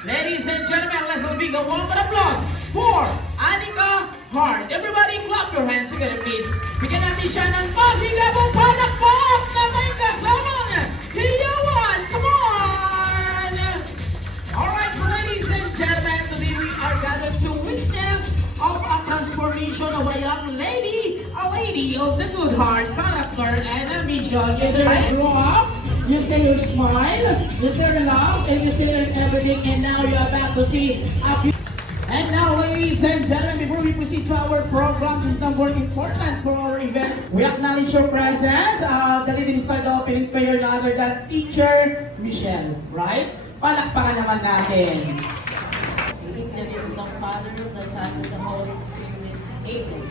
Ladies and gentlemen, let's all big a warm applause for Anika Hart. Everybody clap your hands together, please. Bigyan natin siya ng pasigabong palakpak na may kasamang hiyawan. Come on! Alright, so ladies and gentlemen, today we are gathered to witness of a transformation of a young lady, a lady of the good heart, character, and ambition. You see her grow up, you see her smile, you see her love, and you see her everything, and now you're about to see a And now, ladies and gentlemen, before we proceed to our program, this is the more important for our event. We acknowledge your presence. The leading star of the opening prayer, none other than Teacher Michelle, right? Palakpakan naman natin. In the name of the Father, the Son, and the Holy Spirit. Amen.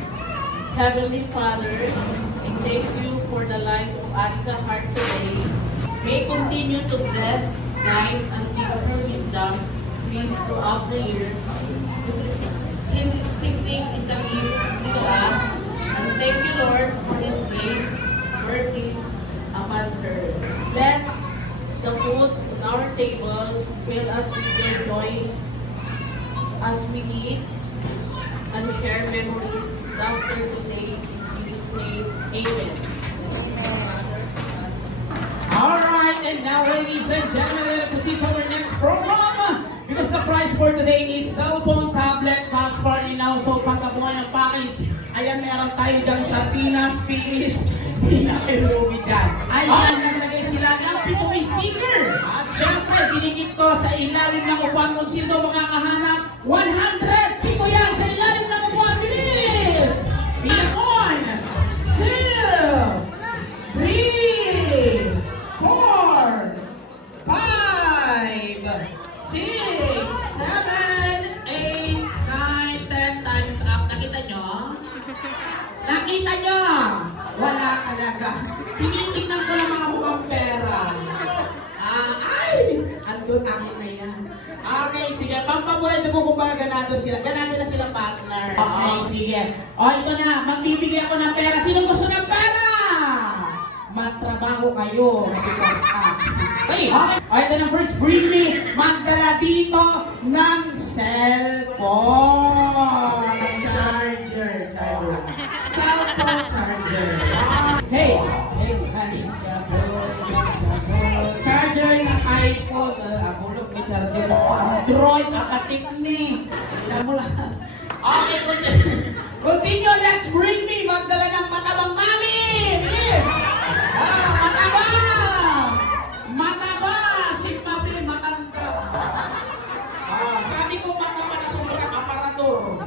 Heavenly Father, I thank you for the life of Anika Hart today. May continue to bless, guide, and give her wisdom, peace throughout the year. This 16 is a gift to us, and thank you, Lord, for His grace, mercies upon her. Bless the food on our table, fill us with your joy as we eat and share memories after today. In Jesus' name, Amen. Alright, and now ladies and gentlemen, let's proceed to our next program. Because the prize for today is cellphone, tablet, cash party now. So pagkabuhan ng package, ayan meron tayo dyan sa Tinas, Pilis, pinaka-Ruby dyan. Ayan, naglagay sila ng 7 sticker. At syempre, dinikit to sa ilalim ng upuan kung sino makakahanap. 100! Pito yan sa ilalim ng upuan. Bilis! Bilang 1, 2, 3, 4, 5, 6, 7, 8, 9, 10 times up. Nakita nyo? Nakita nyo? Wala talaga. Tinitignan ko lang mga mukhang pera. Ay! Andun akin na yan. Okay, sige. Pampabuhay na ko kung baga ganado sila. Ganado na sila partner. Okay, sige. O, ito na. Magbibigay ako ng pera. Sino gusto ng pera? Matrabaho kayo. Okay, ito na first. Bring me. Magdala dito ng cellphone. Charger. Cellphone charger. Hey, charger ng iPhone. Bulog may charger mo. Android, akatik ni. Alam mo lang. Okay, continue. Let's bring me. Magdala ng matabang mami. Please. Matabang. Matabang. Si Mami, matanda. Sabi ko mataba na sobrang aparador.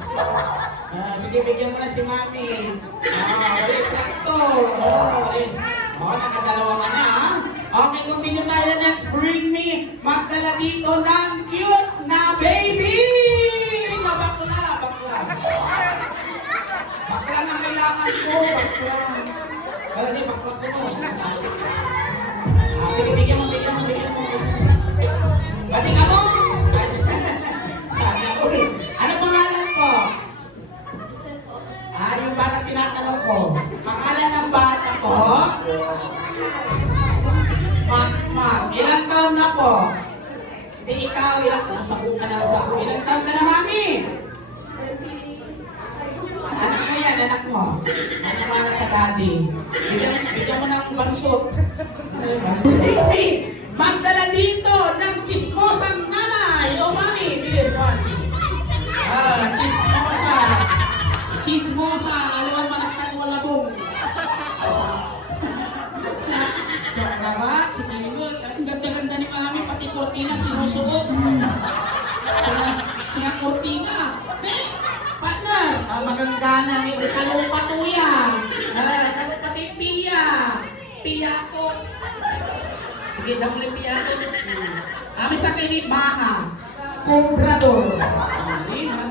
Sige, bigyan mo na si Mami. Ulit traktor. Nakadalawa ka na, ha? Okay, continue tayo. Next, bring me. Magdala dito ng cute na baby. Na bakla. Bakla na kailangan ko. Bakla. Hindi, bakla ko. Sige, bigyan mo. Pati ka mo. Ano pangalan ko? Yung bata tinatanong ko. Pangalan ng bata ko? Mag. Ilang taon na po? Hindi ikaw, ilang taon? Sabu ka na. Ilang taon ka na, Mami? Anak mo yan, anak mo. Ano ka na sa daddy? Bigyan mo ng bansot. Magdala dito ng chismosang nanay. O, Mami, bilis one. Chismosa, alam mo managtang wala bong. Joke na ba? Sige mo, ang ganda-ganda ni Mami, pati kortina sinusuot. Singa kortina. Partner, magandana ni kalupatuyan. Kalupati piyakot. Sige, damli piyakot. Kami sa kilit baha. Comprador.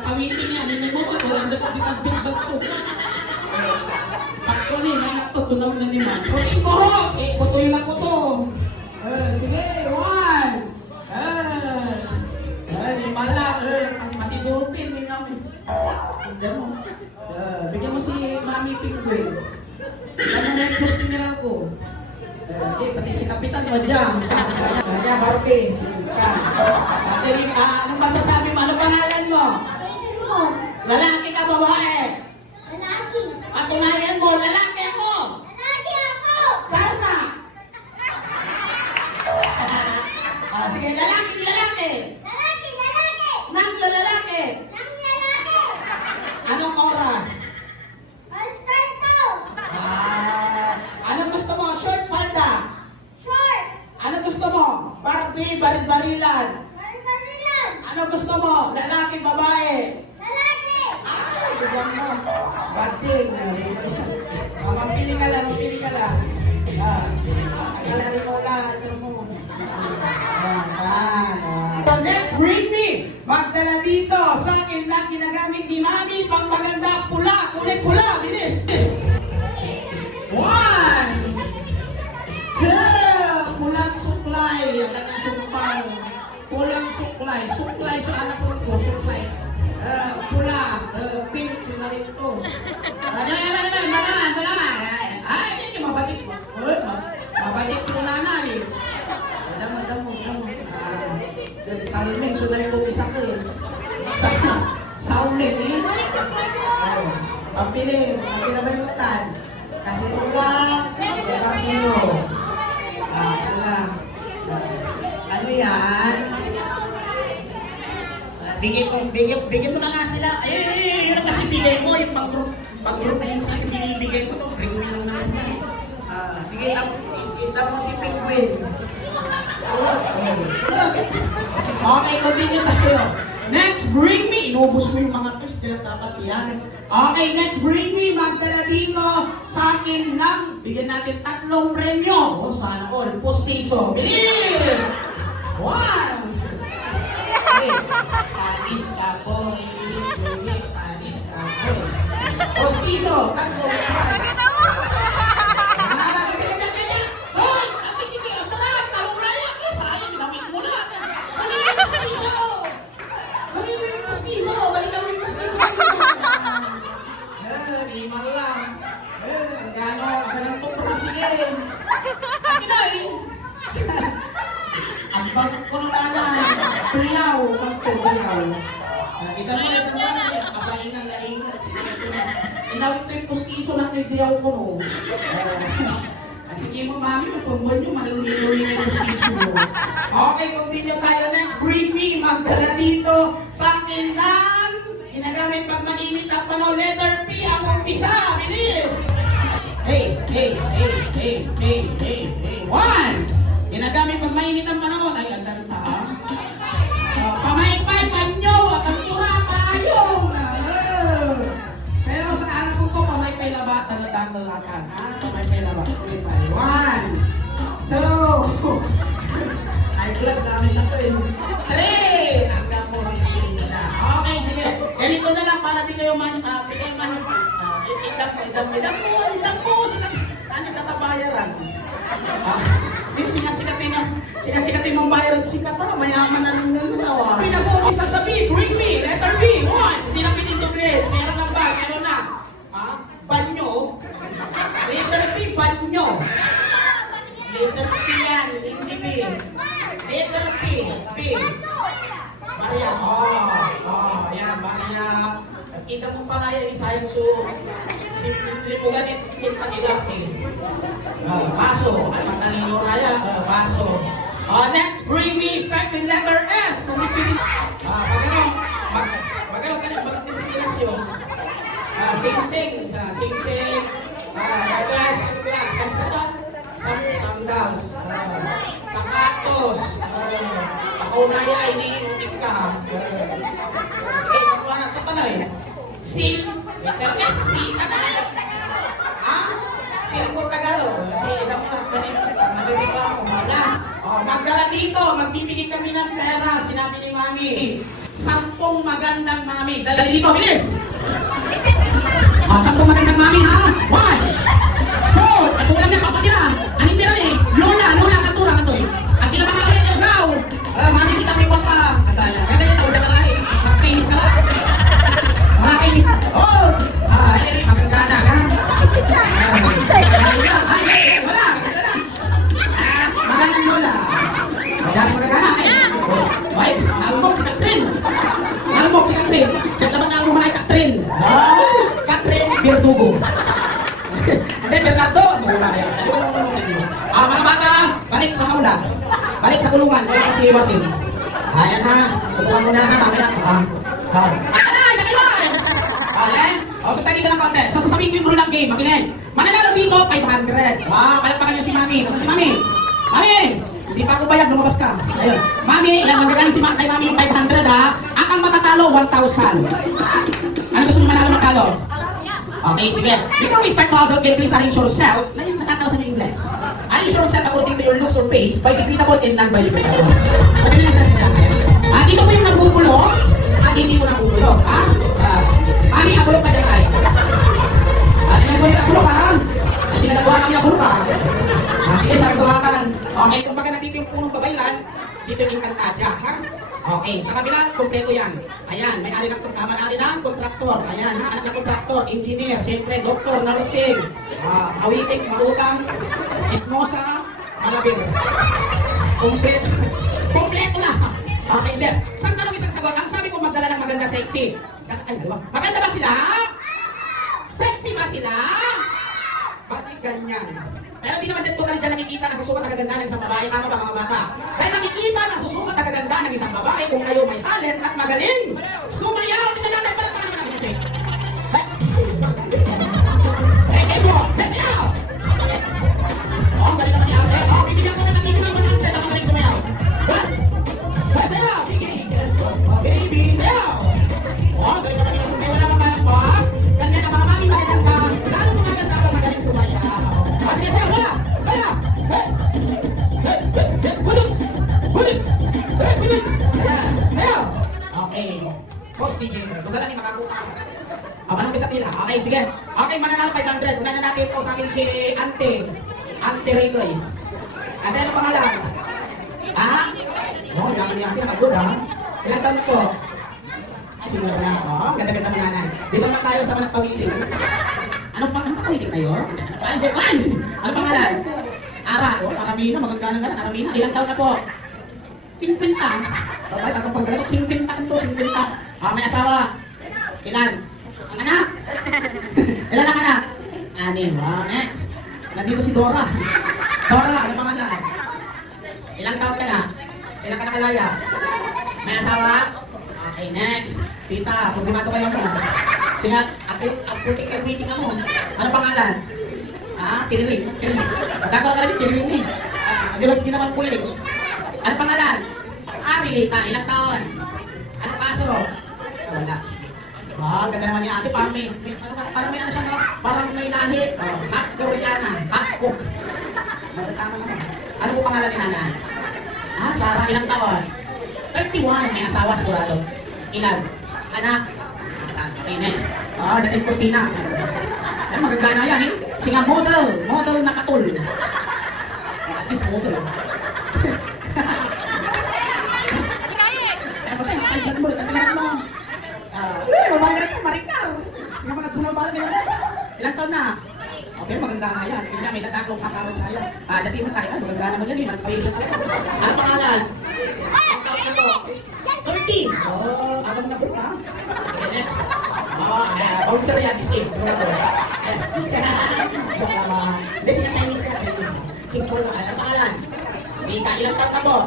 Pawitin yan. Hindi mo ba? Walang dagat-dagat bato. Pakto ni, mga to. Tunaw na naman. Putin mo ho! Putoy lang ko to. Sige, 1. Di mala. Pati dulpin. Bigyan mo. Bigyan mo si Mami Pingguin. Ano na yung plus mineral ko? Pati si Kapitan, wadya. Wadya, Barbie. Anong masasabi mo? Anong pangalan mo? Lalaki ka, babae? Patunayan mo, lalaki ako! Tama! Sige, lalaki! Nang lalaki! Anong oras? Ano gusto mo? Short, palda? Ano gusto mo? Barbie, baril-barilan? Ano gusto mo? Lalaki, babae? Ay, bigyan mo. Bating. Mapili ka lang. Agalarin mo lang. So next, bring me. Magdala dito sa akin na ginagamit ni Mami pang maganda pula. Kulay pula. Bilis. 1, 2. Pulang suklay. Ang dagang sumpang. Pulang suklay. Suklay sa anak ko. Suklay. Pula. Pink. Sumarin ito. Malaman. Ay, hindi mabatik. Mabatik sa nanay. Damo. Salming, sunay ko isa ka. Salming, eh. Pagpili, pagpinabalutan. Kasi pula, pagpapino. Ano yan? Bigyan mo na nga sila. Yun ang kasi bigay mo, yung pag-group na yun kasi binibigay mo to. Bring me lang naman yan. Sige, itap mo si Penguin. Okay, continue tayo. Next, bring me. Inubos mo yung mga test, kaya dapat yan. Okay, next, bring me. Magdala dito sa akin ng, bigyan natin 3 premyo. O, sana all. Postiso. Bilis! 1. Panis ka po. Panis ka po. Postiso. 3 prize. Sige. Akinay. Ang bangot ko nung nanay. Bilaw. Magpagbilaw. Ito mo. Kabaingan na ingat. Inawit ko yung puskiso ng ridiyaw ko no. Sige mo mami, magpagbuhan nyo, malulilo-lilo yung puskiso mo. Okay, continue tayo next. Bring me. Magdala dito sa akin ng ginagamit pag mainit at pano. Letter P ang umpisa. Bilis! Hey! 1! Ginagamit pag mainit ang panahon. Ay, ang danta. Pamaypay, panyo, akantura, payong. Pero sa anak ko, pamaypay laba, talatang-lalatan. Pamaypay laba. 1, 2. Ay, vlog namin sa to eh. 3! Hanggang po rin siya. Okay, sige. Ganito na lang para di kayo Itang mo, ano tatabayaran? Yung sinasikatin mong bayaran sikat ha, mayaman na nung nanawa. Pinag-uwi sasabihin, bring me, letter B, 1. Hindi na pinintugrid, meron na ba, meron na. Banyo, letter B, banyo. Letter P yan, hindi B. Letter B. Maria, yan, Maria. Kita mo pa nga yan, isayang simple mo ganit, kita nilaki. Paso, ay matalino raya, paso. Next, bring me, start with letter S. Magano ka na, balat designation. Sing-sing. Glass, sandals. Sapatos. Pakunaya, iniinutip ka. Sige, nakuha na ito tanay. Sil, letter S, Sil po Tagalog. Sige, dapat na ganito. Madaliklamo, malas. Magdala dito, magbibigay kami ng pera, sinabi ni Mami. 10 magandang Mami. Dala dito, bilis! 10 magandang Mami, ha? 1, 2, at ulang na, papatira. Aning pira ni, Lola, katura ka to eh. At ilang mga kapit, gaw! Mami, si kami wala pa. Kagaya ito, udah ka lang eh. Magkainis ka lang. Magkainis. Magagana ka. Ay, wala. Magandang Lola. Magandang magagana eh. Ay, Wala kasi Martin. Ayan ha. Tutukan mo na ha. Mamaya. Ayan! Nakaiwan! Okay? O, so tayo dito ng konti. So, sasabihin ko yung rule ng game. Makinig. Mananalo dito, 500. Wow, palagpakan niyo si Mami. Ito si Mami. Mami! Hindi pa ako bayag, lumabas ka. Ayun. Mami, magagaling si kay Mami yung 500 ha. Ang matatalo, 1,000. Ano gusto mo manalo matalo? Okay, sige. Before we start to adult game, please arrange yourself. Na yung natatawa sa yung English. Arrange yourself according to your looks or face, biodegradable and non-biodegradable. Magaling na sa natin. Dito mo yung nagbubulong, at hindi mo nagbubulong. Mami, ang bulong ka dyan ay. Nagbulit ang bulong ka. Sinagagawa kami ang bulong ka. Sige, saragsawakan. Okay, kung baga nandito yung punong babaylan, dito yung Encantadia, ha? Okay, sa kabila, kompleto yan. Ayan, may-ari ng kontraktor. Ayan, ha? Anak ng kontraktor, engineer, siyempre, doktor, nursing, awiting, mautang, chismosa, malabir. Kompleto. Kompleto na. Okay, then. Saan tanong isang sagot? Ang sabi ko magdala ng maganda sexy. Ay, diba? Maganda ba sila? Sexy ba sila? Bakit ganyan? Pero hindi naman totally na nakikita na susukat ang gaganda ng isang babae, tama ba mga bata? Kaya nakikita na susukat ang gaganda ng isang babae kung kayo may talent at magaling. Sumayaw! Pinanatagpala pa naman ang music. Hey, mo! Sayaw! Oh, galing na siya. Oh, bibigyan ko na ng isang manantan ang magaling sumayaw. Sayaw! Sige! Oh, baby, sayaw! Oh, galing na magaling sumayaw. Wala ka pa po, ha? Ganyan na mga mami maganda. Lalo mga ganda ka magaling sumayaw. Sige, sige, wala! Wala! Bullets! Bullets! Bullets! Sayaw! Okay. Boss DJ, tugalan ni makakuha. Anong bisa nila? Okay, sige. Okay, mananalo 500. Una na natin ito sa amin si Ante. Ante Rigoy. Ante, ano pangalan? Ha? Oo, naman ni Ante nakagod, ha? Ilang taon na po? Ay, siguro na. Oo, ganda-ganda mga nanay. Dito naman tayo sa manang pawiting. Anong pawiting kayo? Ay, bukan! Ano pangalan? Ara. Oh, Aramina, maganda na nga. Aramina, ilang taon na po? 50. Okay, tatong pagkalatot. 50 to, 50. May asawa. Ilan? Ang anak? Ilan ang anak? 6. Wow, next. Nandito si Dora. Dora, ano pangalan? Ilang taon ka na? Ilang ka nakalaya? May asawa? Okay, next. Tita, problemado kayo mo. Sige, ang putik kayo meeting ako. Ano pangalan? Tiriling. Magagawa ka rin, tiriling eh. Agad sige naman pulik. Ano pangalan? Rilita, ilang taon? Ano kaso? Wala. Wow, ganda naman niya ate. Parang may ano siya, no? Parang may lahi. Half Koreana, half cook. Tama naman. Ano po pangalan ni nanay? Sarah, ilang taon? 31, may asawa sigurado. Ilan? Anak? Okay, next. Dating Cortina. Ano, maganda na yan eh. Singa model na katul. At least model. Mamanggarat ka, Maricar. Sige mga bumabala ngayon. Ilang taon na? Okay, maganda na yan. Sige na, may tatakong kakawad sa'yo. Dati mo tayo, maganda naman yan. Magpahilot ka. Ano pangalan? Ang taon na to? 13. Ano mo na po ha? Sige, next. Bouncer yan, the same. Siguro ko. Joke naman. Hindi, sige Chinese ka. Chingchol na. Ano pangalan? Mika, ilang taon na to?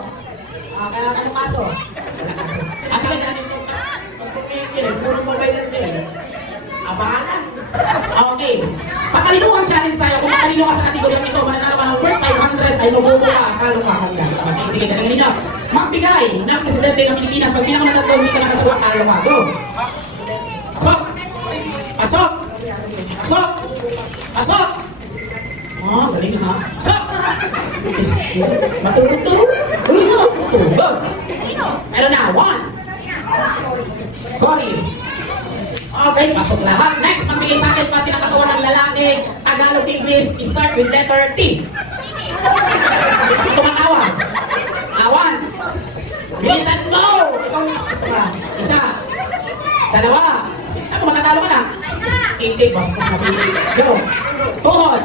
Kaya anong kaso? Wala kaso. Sige, natin ito. Puro mobile lang din. Abahan. Okay. Patalinuhan challenge tayo. Kung matalino ka sa kategoryang ito, mananalo ka ng worth 500 ay mabubo ka at talo ka hanggang. Okay, sige, talagang ninyo. Magbigay ng Presidente ng Pilipinas. Pag bilang na tatlo, hindi ka nakasuwak, talo ka. Go! Pasok! Pasok! Pasok! Pasok! Galing ha. Pasok! Matulog-tulog. Tulog. Meron na. 1. Cory. Okay, pasok lahat. Next, magbigay sa akin pati ng katawan ng lalaki. Tagalog, English, start with letter T. Ito ang awan. Awan. Bilisan mo! Ikaw yung ka. Isa. Dalawa. Saan kung matatalo ka na? Hindi, bastos na pili. Go. Tuhod.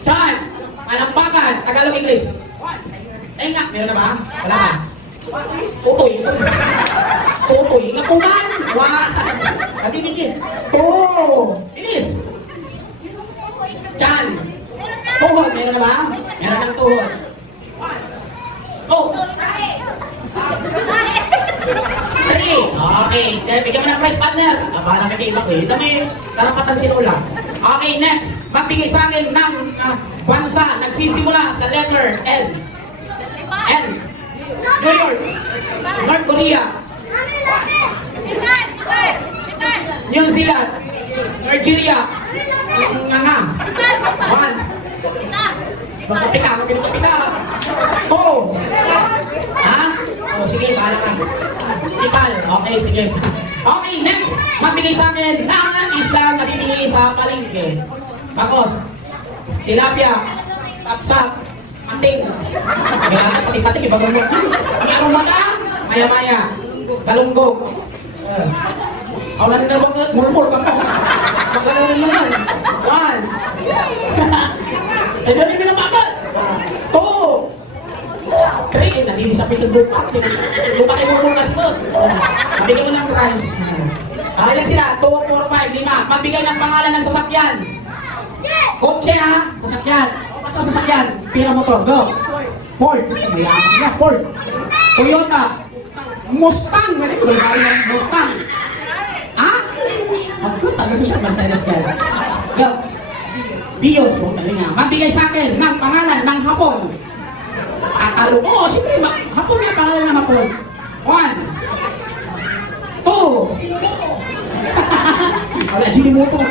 Chan. Malampakan. Tagalog, English. Nga, meron na ba? Wala ka. Tutoy. Tutoy. Ngapungan. Natigigil. Inis. Chan. Tuhod. Meron na ba? Meron ng tuhod. Okay, bigyan mo ng prize partner. Baka namin kay iba ko eh. Dami, karapatan si Lola. Okay, next. Magbigay sa akin ng bansa nagsisimula sa letter N. N. New York. North Korea. New Zealand. Nigeria. Nga. One. Magkapi ka, magkapi ka. Two. Ha? O, sige, bahala ka. Ipal. Okay, sige. Okay, next. Magbigay sa akin ng isla na bibigay sa palengke. Bakos. Tilapia. Sapsap. Manting. Kailangan pati-pati, iba mo. Mayroong mata. Maya-maya. Galunggong. Ako na rin na murmur ka po. Magkano rin naman. One. Eh, dali mo na mabal. Two. Three. Nadinisapit yung lupa. Lupa kayo murmur kasi doon. Mabigyan mo ng prize. Okay lang sila. 2, 4, 5, 5. Magbigay ng pangalan ng sasakyan. Kotse ha. Sasakyan. Basta sasakyan. Pira motor. Go. Ford. Mayaman na. Ford. Toyota. Mustang. Mustang. Ha? Ang puta. Nagsusunod Mercedes guys. Go. Bios. O talaga. Magbigay sa akin ng pangalan ng hapon. Akalo mo. Siyempre. Hapon na pangalan ng hapon. 1. 2. Wala, Gini mo ito. 3.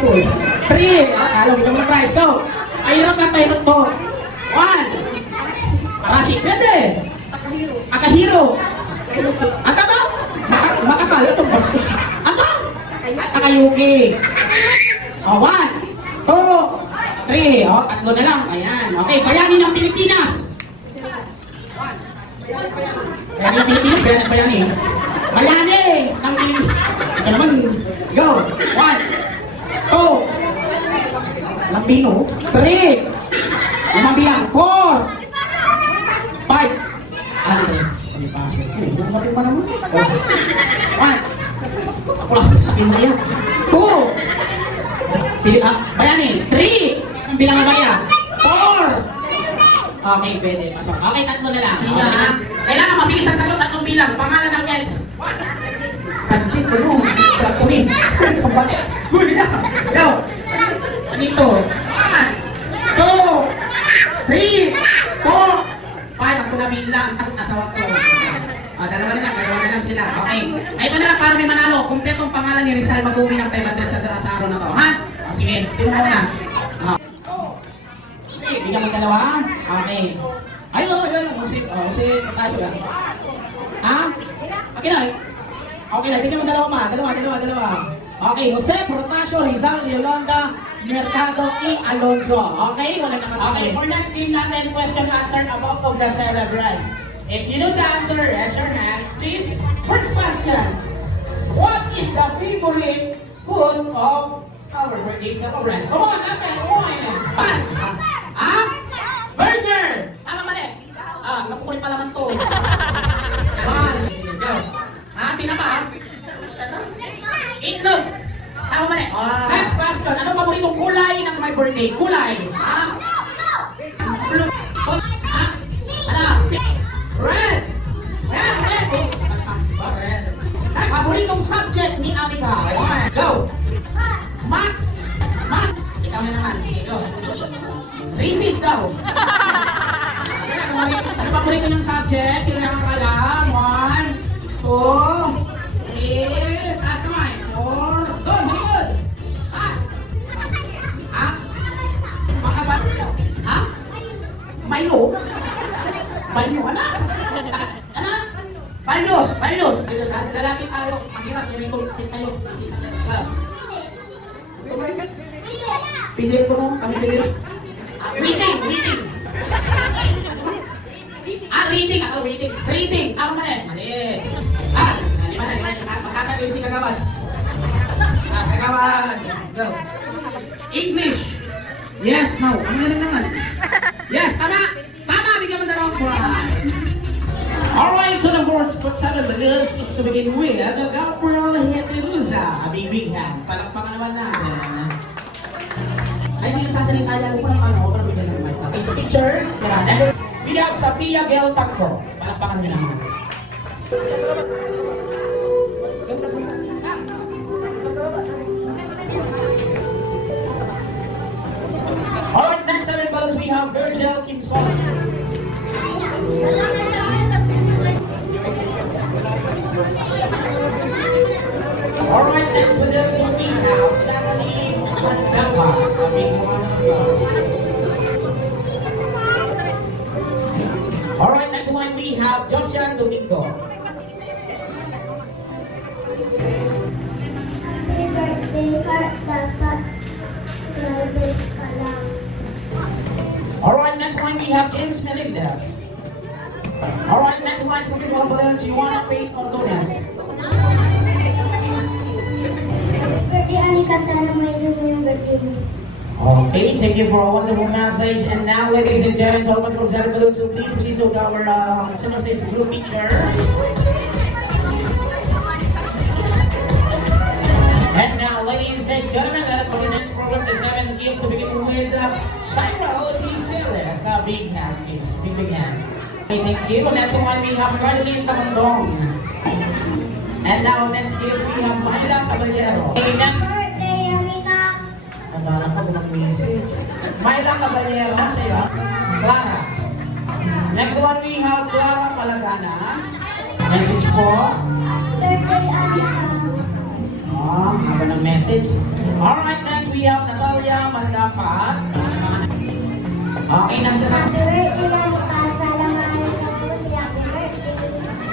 Akala mo ng prize. Go. Ayun ka tayo ito. 1. Parashi. Pwede. Akahiro. Anta daw? Makakala ito. Bastos. Anta? Akayuki. O, 1. 2. 3. O, tatlo na lang. Ayan. Okay, bayani ng Pilipinas. Bayani ng Pilipinas. Bayani. Bayani ng Pilipinas. Ito naman. Go. 1. 2. Lambino. 3. Limang bilang. 4. 5. Andres. Palipasyo. Eh, lumapit pa naman. 1. Ako lang sasabihin mo yan. 2. Bayani. 3. Ang bilang na bayan. 4. Okay, pwede. Pasok. Okay, tatlo na lang. Okay. Kailangan mabilis ang sagot. Tatlong bilang. Pangalan ng Eds. Panchit ko no. Traktorin. Sambat. Huli na. Yo. Anito. 1, 2, 3, 4, 5. Ang tunamin lang. Takot asawa ko. Dalawa na lang sila. Okay. Ay, ito na lang para may manalo. Kompletong pangalan ni Rizal mag-uwi ng 500 sa araw na to. Ha? O, sige. Sino mo na? Okay. Bigyan mo dalawa. Okay. Ayun. Si Potasio yan. Ha? Okay na. Okay na. Tingnan mo dalawa pa. Dalawa. Okay. Jose, Protasio, Rizal, Yolanda, Mercado, E. Alonso. Okay? Wala na kasama. Okay. For next team natin, question answer about of the celebrant. If you know the answer, raise your hand, please. First question. What is the favorite food of our birthday celebrant? Come on, Ate. Come on. Ah? Burger! Tama mali. Napukulit pa naman to. 1. Go. Tina pa. Itlog. Tama mali. Next question. Ano paboritong kulay ng my birthday? Kulay. Blue. Red! Red! Paboritong subject ni Anika. Go! Math! Ikaw na naman. Sige, go. Recess daw. Sa paborito ng subject, sino na alam? 1, 2, 3, taas naman. 4, go! Sige, good! Taas! Ha? Makabat? Ha? Milo? Banyo, ano? Banyos! Lalaki tayo. Pagkiras, yan yung tayo. Pinil ko nung, kami pinil. Waiting! Reading ako, waiting. Reading! Ako mali. Mali. Makakagawin si Kagawad. Kagawad. Go. English. Yes, no. Ano na naman? Yes, tama! Bigyan mo na lang prize. Alright, so the first person on the list is to begin with Gabriel Hetiruza. A big hand. Palakpakan naman natin. Ay, hindi nagsasalita yan. Parang parang bigyan naman. Okay, so picture. Yan. And this, we have Safia Gel Tacco. Palakpakan nyo naman. Son. Alright, next one is we have Natalie Mandapa. Alright, next one we have Josian Domingo. Happy birthday, Heart, dapat labis ka lang. Alright, next one we have James Melendez. Alright, next one is Computer Balance, Juana Faith Ordonez. Birthday, Anika, sana may mo yung birthday mo. Okay, thank you for a wonderful message. And now, ladies and gentlemen, from Zara Balloon, so please proceed to our center stage for your picture. And now, ladies and gentlemen, that was the next program, the seventh gift to begin with Cyril Iseles, big hand, please, big hand. Okay, thank you. Next one, we have Carlene Tamandong. And now, next gift, we have Myla Caballero. Okay, next. Birthday, Anika. Nagana pa ko ng message. Myla Caballero, sa'yo. Clara. Next one, we have Clara Palaganas. Message po. Birthday, Anika. Oh, haba ng message. Alright, next we have Natalia Mandapat. Okay, nasa na. Happy birthday, Anika. Sana maraming ka mabuti. Happy birthday.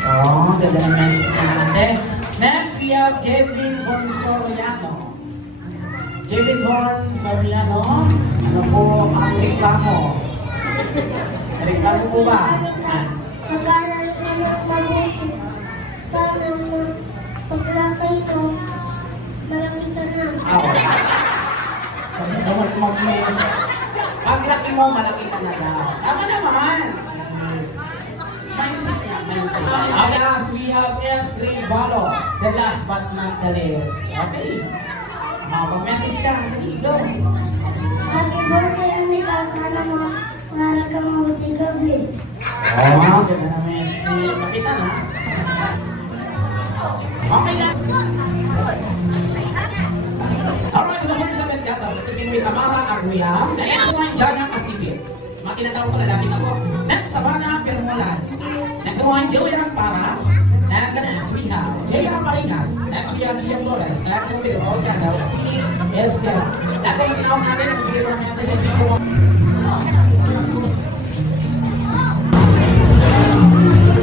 Oh, ganda ng message natin. Next, we have Kevin Von Soriano. Kevin Von Soriano, ano po ang reklamo? Reklamo po ba? Anika, mag-aral ka ng mabuti. Sana paglakay ko, malaki ka na. Ako. Mag-message. Paglaki mo, malaki ka na daw. Tama naman. Mindset yan, mindset. Last, we have S3 Valo. The last but not the least. Okay. Mag-message ka. Go. Happy birthday, Anika. Sana maraming ka mabuti. God bless. Oh, ganda na message ni Kapitan, ha? Okay na. Alright, to the first seven gather. Sige, may Tamara Arguya. And next one, Jana Kasipit. Makinataw ko lalapit ako. Next, Sabana Permulan. Next one, Julian Paras. And the next we have Jaya Marinas. Next we have Gia Flores. Next we have all candles. Yes, yeah. Natin ang tinawag natin. Bigyan mo ng message at video.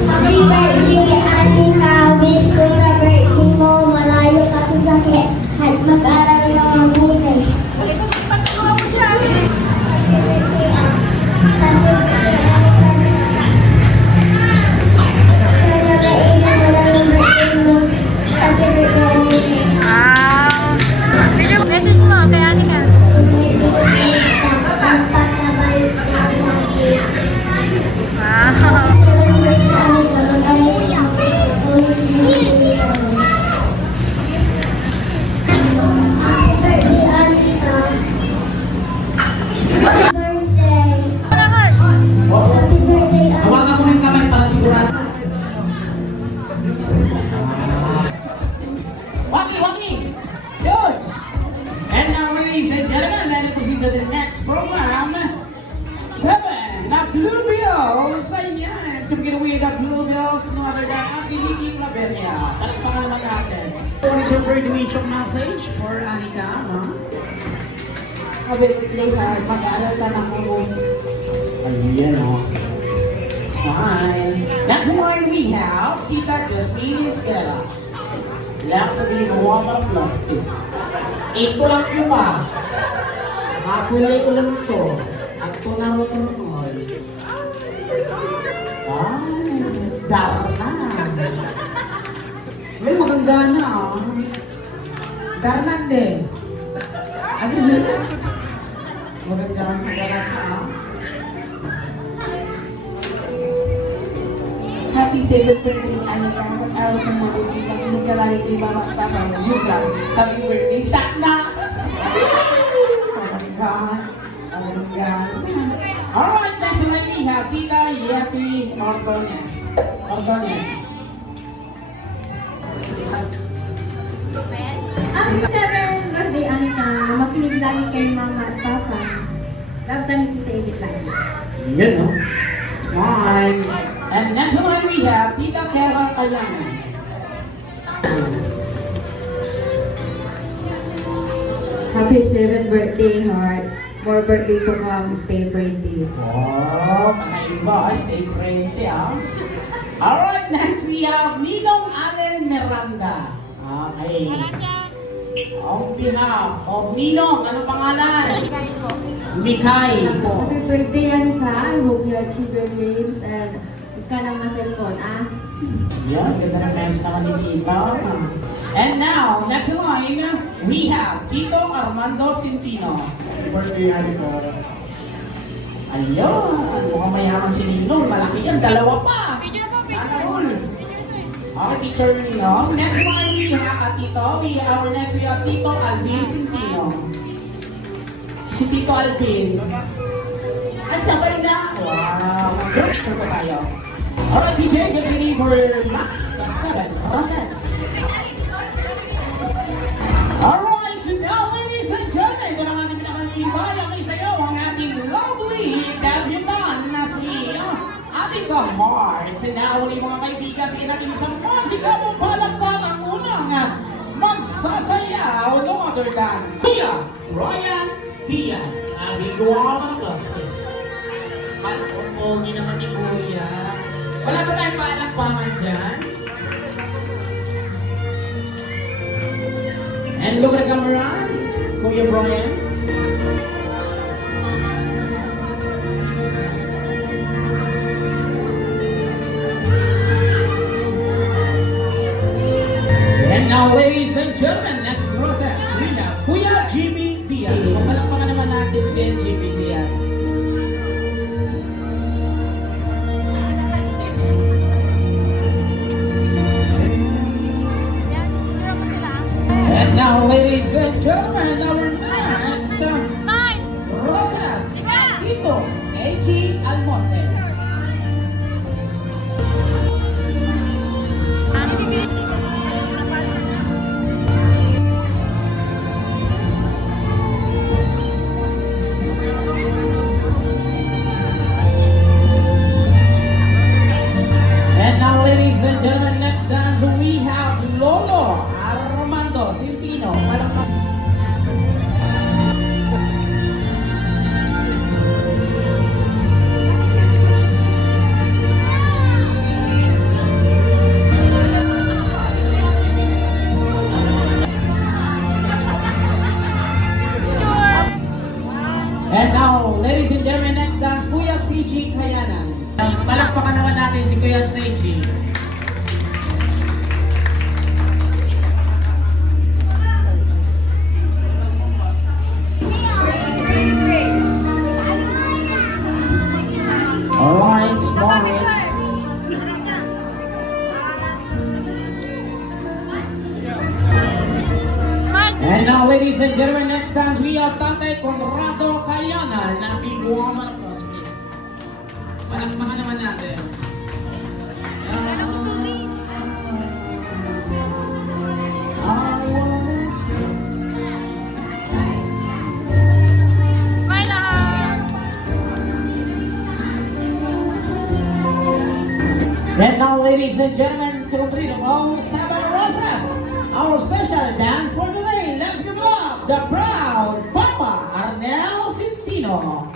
Happy birthday, Anika. Wish ko sa birthday mo, malayo ka sa sakit at mag-aral ng mabuti. Happy birthday, Anika. Happy birthday, Anika. Sana mailan mo lang yung birthday mo. Happy birthday, Anika. Message mo kay Anika. Dapat sabay ka lagi. Wow. Seven birthday, Anika. Mag-aral ka. Always be happy. Happy birthday, Anika. Happy birthday. Happy birthday, Anika. Hawakan mo rin kamay para sigurado. Waki! Good! And now, ladies and gentlemen, let us proceed to the next program. 7 na Blue Bills! Ayan! To begin with, the Blue Bills, no other than Angelique Laveria. Palagpakan naman natin. What is your graduation message for Anika, ma'am? Happy birthday, Har. Mag-aaral ka ng mabuti. Ayan, oh. Smile. Next one, we have Tita Jasmine Esquera. Lang sabihin mo, warm applause, please. Ito lang yun pa. Kapulay ulang to. At ito na mo all. Ah, darna. Well, maganda na, ah. Darna din. Ano yun? Maganda na, ah. Happy 7th birthday, Anika. Mag-aaral ka ng mabuti. Makinig ka lagi kay Mama at Papa mo. Yun lang. Happy birthday. Shot na! Alright, next one we have Tita Yeti Ordonez. Happy 7th birthday, Anika. Makinig lagi kay Mama at Papa. Love ka ni Tita Edith lagi. Yun, no? Smile. And next one we have Tita Kera Kayanan. Happy 7th birthday, Heart. More birthday to come. Stay pretty. Oh, kakaiba. Stay friendly, ah. Alright, next we have Ninong Allen Miranda. Okay. On behalf of Ninong, ano pangalan? Mikay po. Happy birthday, Anika. I hope you achieve your dreams and huwag ka nang maselfon, ah? Yan, ganda ng message naman ni Tita. And now, next line, we have Tito Armando Centino. Birthday, Anika. Ayun, mukhang mayaman si Ninong. Malaki yan, dalawa pa. Sana all. Okay, picture Ninong. Next one, we have Tito. Our next, we have Tito Alvin Centino. Si Tito Alvin. Ay, sabay na. Wow, mag-group picture pa tayo. Alright, DJ, get ready for last 7 process. Alright, so now, ladies and gentlemen, ito naman ang pinakalibayang may sayaw ang ating lovely debutante na si ating ka-heart. So now, ulit mga kaibigan, bigyan natin isang masigabong palakpak ang unang magsasayaw, no other than Kuya Ryan Diaz. Gawa mo ng plus, please. Pogi naman ni Kuya. Wala ba tayong palakpakan dyan? And look at the camera, Kuya Brian. And now, ladies and gentlemen, next process, we have Kuya Jimmy Diaz. Palakpakan naman natin si Kuya Jimmy Diaz. And now, ladies and gentlemen, our next process, Tito A.G. Almonte. And now, ladies and gentlemen, next dance we have Lolo Armando Centino. And now, ladies and gentlemen, next dance, Kuya CG Kayanan. Palakpakan naman natin si Kuya CG. Alright, smile. And now, ladies and gentlemen, next dance, we have Tatay Conrado Kayanan na big warm and applause, please. Palakpakan naman natin. I wanna And now, ladies and gentlemen, to complete our Sabbath process, our special dance for today, let's give it up, the proud Papa Arnel Centino.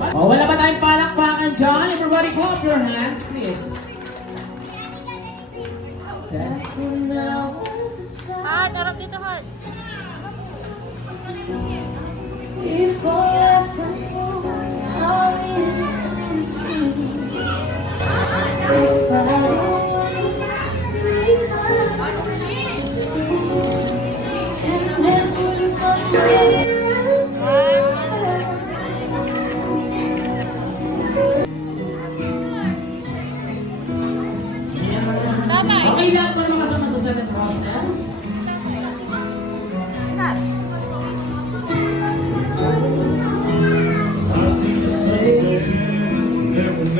Oh, wala ba tayong palakpakan dyan? Everybody clap your hands, please. Okay. Darap dito, Heart. If I ever knew how it seems, if I and that's what I'm Okay, lahat po naman kasama sa 7 process.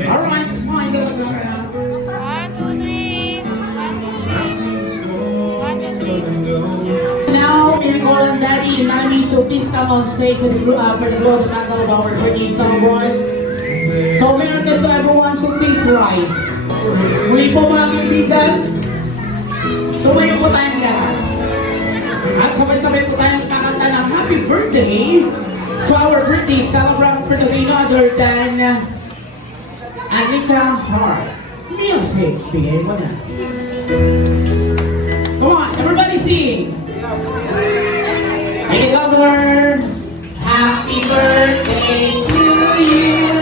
Alright, smile, go around. 1, 2, 3. 1, 2, 3. Now, Miracle and Daddy and Nani, so please come on stage for the glow of the battle of our birthday song, boys. So, Merry Christmas to everyone, so please rise. Muli po mga kaibigan, tumayo po tayong lahat. At sabay-sabay po tayong kakanta ng happy birthday to our birthday celebrant for today, no other than Anika Hart. Music, bigay mo na. Come on, everybody sing! Make it louder! Happy birthday to you!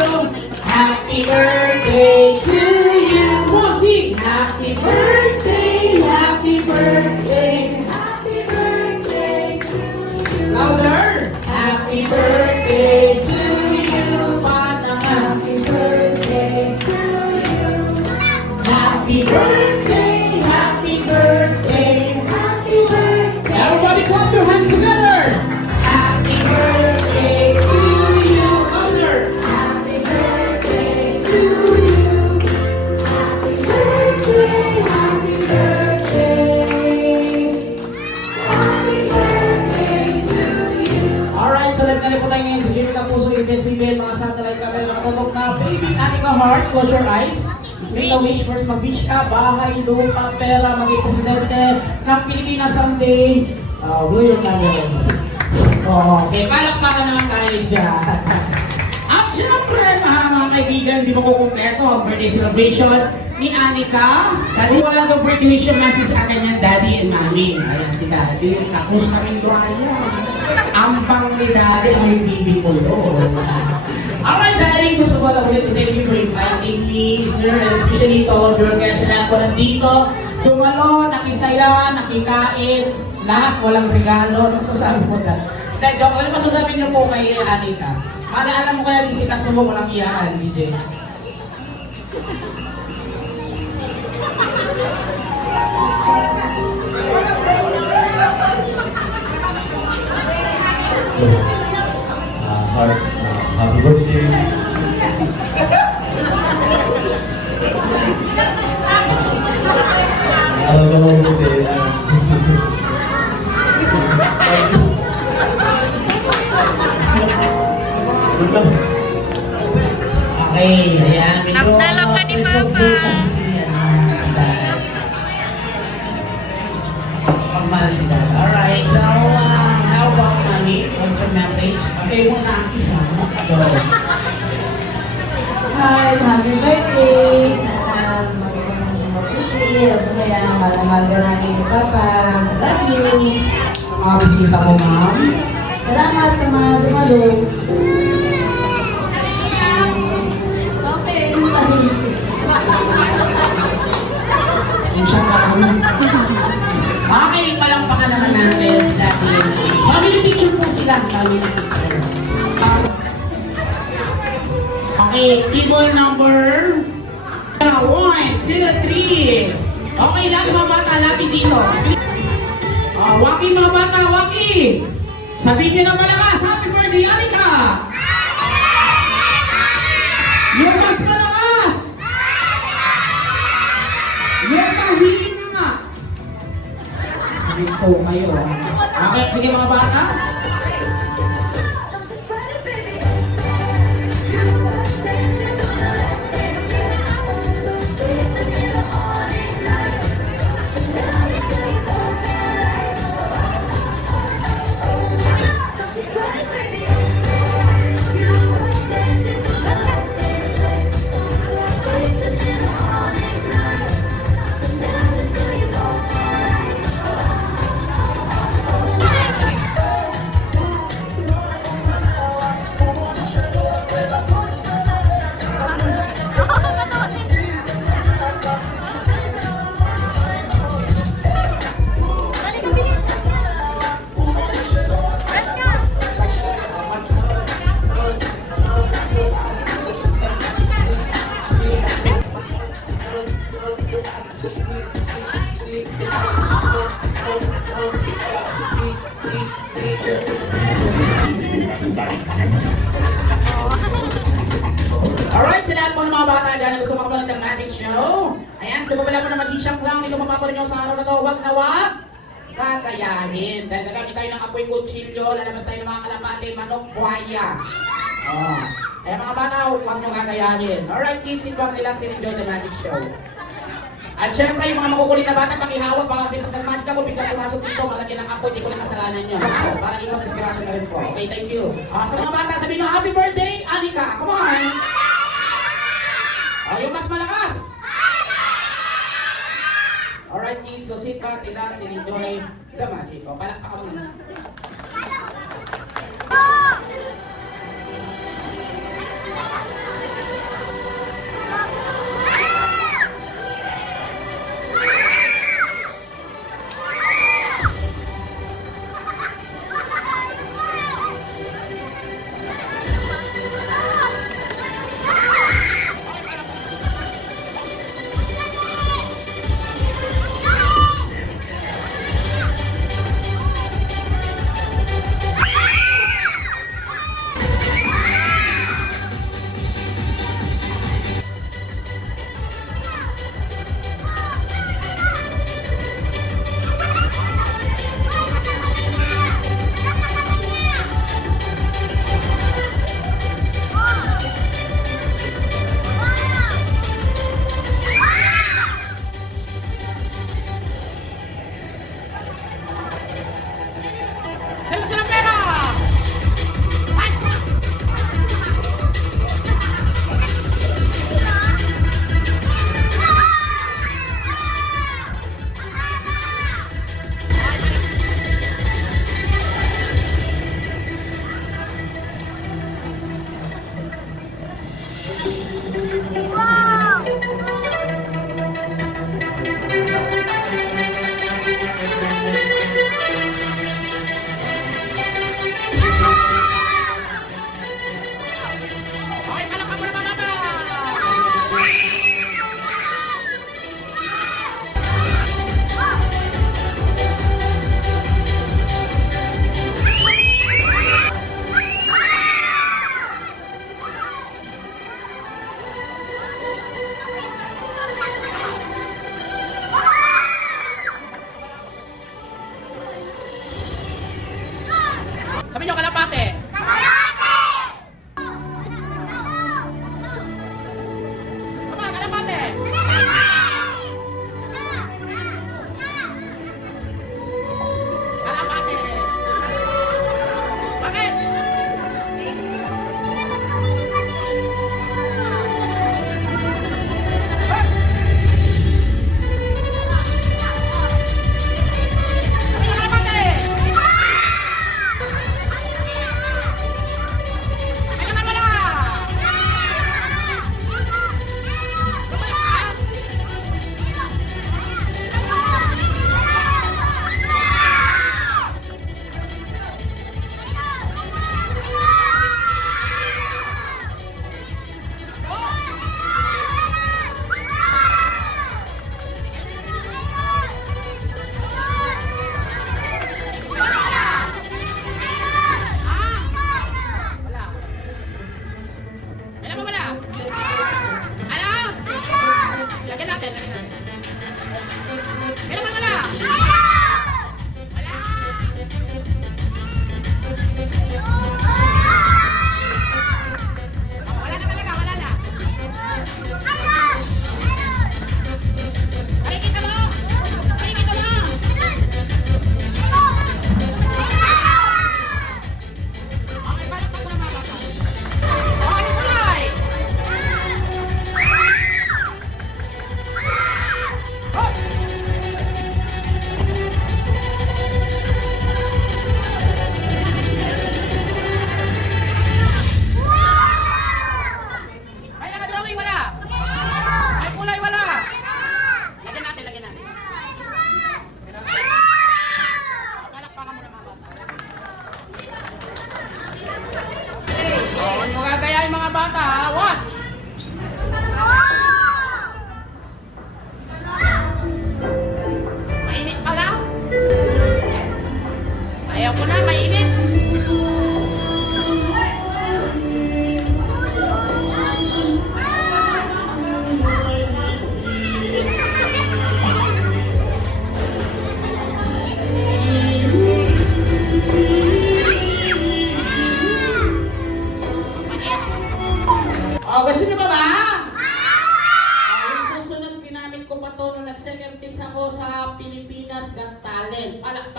Happy birthday to you! Come on, sing! Happy birthday! Happy birthday! Happy birthday to you! Louder! Happy birthday to you! Panang happy birthday to you! Happy birthday! Happy birthday! Happy birthday! Everybody clap your hands together! Happy birthday to you! Louder! Happy birthday to you! Happy birthday! Happy birthday! Happy birthday to you! Alright, so let's po tayo ngayon sa Jimmy Kapuso Ibesibel, mga satellite camera na tutok na baby Anika Hart, close your eyes. Make a wish first, mag-wish ka, bahay, lupa, pera, maging presidente ng Pilipinas someday. Blow your candle. Okay, palakpakan naman tayo dyan. At syempre, mga kaibigan, di mo kukumpleto ang birthday celebration ni Anika. Dati wala daw birthday wish yung message sa kanyang daddy and mommy. Ayan si daddy, nakus kaming doaya. Ampang ni daddy ang yung baby ko doon. Alright, Daddy, first of all, I would like to thank you for inviting me here, and especially to all of your guests na ako nandito. Dumalo, nakisaya, nakikain, lahat, walang regalo, nagsasabi mo na. Dahil joke, ano masasabi niyo po kay Anika? Maalaala mo kaya si Kasumo, walang iyakan, DJ. Heart, happy birthday. Alam ka ng birthday. Good lang. Okay, ayan. Medyo Napdalam ka ni person Papa. joke kasi si Dad. Pagmahal si Dad. Alright, so how about Mami? What's your message? Okay, muna ang isa. Go. Hi, happy birthday! Sana magandang mabuti. At kaya mahal ka natin ni Papa. Love you! Mga bisita mo, Ma'am. Salamat sa mga dumalo. Okay, Yung siya ka kami. Okay, palampakan naman natin si Daddy. Family picture po sila. Family picture. Okay, table number 1, 2, 3. Okay, lahat mga bata, lapit dito. Waki mga bata, waki! Sabihin nyo na malakas, happy birthday, Anika! Yung mas malakas! Yung mahina! Dito kayo. Okay, sige mga bata. Alright, sa lahat po ng mga bata dyan na gusto makapanood ng magic show. Ayan, sa babala mo na mag-shop lang, dito mapapanood nyo sa araw na to, wag na wag kakayahin. Dahil nagamit tayo ng apoy kutsilyo, lalabas tayo ng mga kalapate, manok, buhaya. Kaya mga bata, huwag nyo kakayahin. Alright kids, sit back, relax, and enjoy the magic show. At syempre, yung mga makukulit na bata, pakihawag baka kasi pag nag-magic ako, bigla pumasok dito, malagyan ng apoy, hindi ko na kasalanan nyo. Para iwas disgrasya na rin po. Okay, thank you. Sa mga bata, sabihin nyo, happy birthday, Anika! Come on! Yung mas malakas! Alright kids, so sit back, relax, and enjoy the magic. Palakpakan mo na. Sa'yo gusto ng pera! Okay, palakpan mo na mga bata! Sabi nyo, kalapate! Come on, kalapate! Kalapate! Bakit? Sabi nyo, kalapate!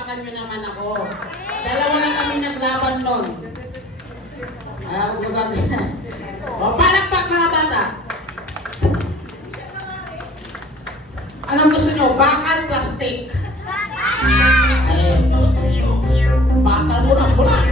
palakpakan nyo naman ako. Dalawa lang kami naglaban nun. Ayaw ko gagawin. O, palakpak mga bata. Anong gusto nyo? Bakal, plastic? Ay, bakal muna, bulat.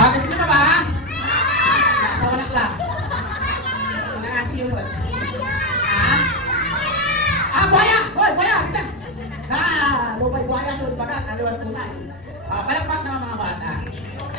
Bakit na ba? Nakasawa na lang. Nangasiyod. Ha? Ah, buhaya! Hoy, buhaya! Kita! Lupay buhaya sa bagat. Aliwan tunay. Palakpak naman mga bata.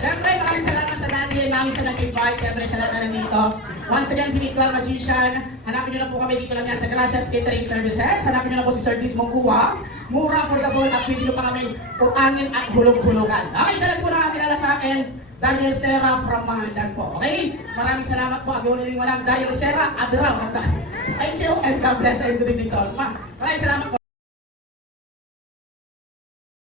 Siyempre, maraming salamat sa Daniel. Maraming sa nag-invite. Siyempre, sa lahat na nandito. Once again, Piniclar Magician. Hanapin nyo na po kami dito lang yan sa Gracias Catering Services. Hanapin nyo na po si Sir Dismong Kuwa. Mura, affordable, at pwede nyo pa kami utangin at hulog-hulugan. Okay, sa lahat po nakakilala sa akin, Daniel Serra from Mahandan po. Okay? Maraming salamat po. Agaw nyo walang Daniel Serra, Adral. Thank you and God bless everybody dito. Maraming salamat po.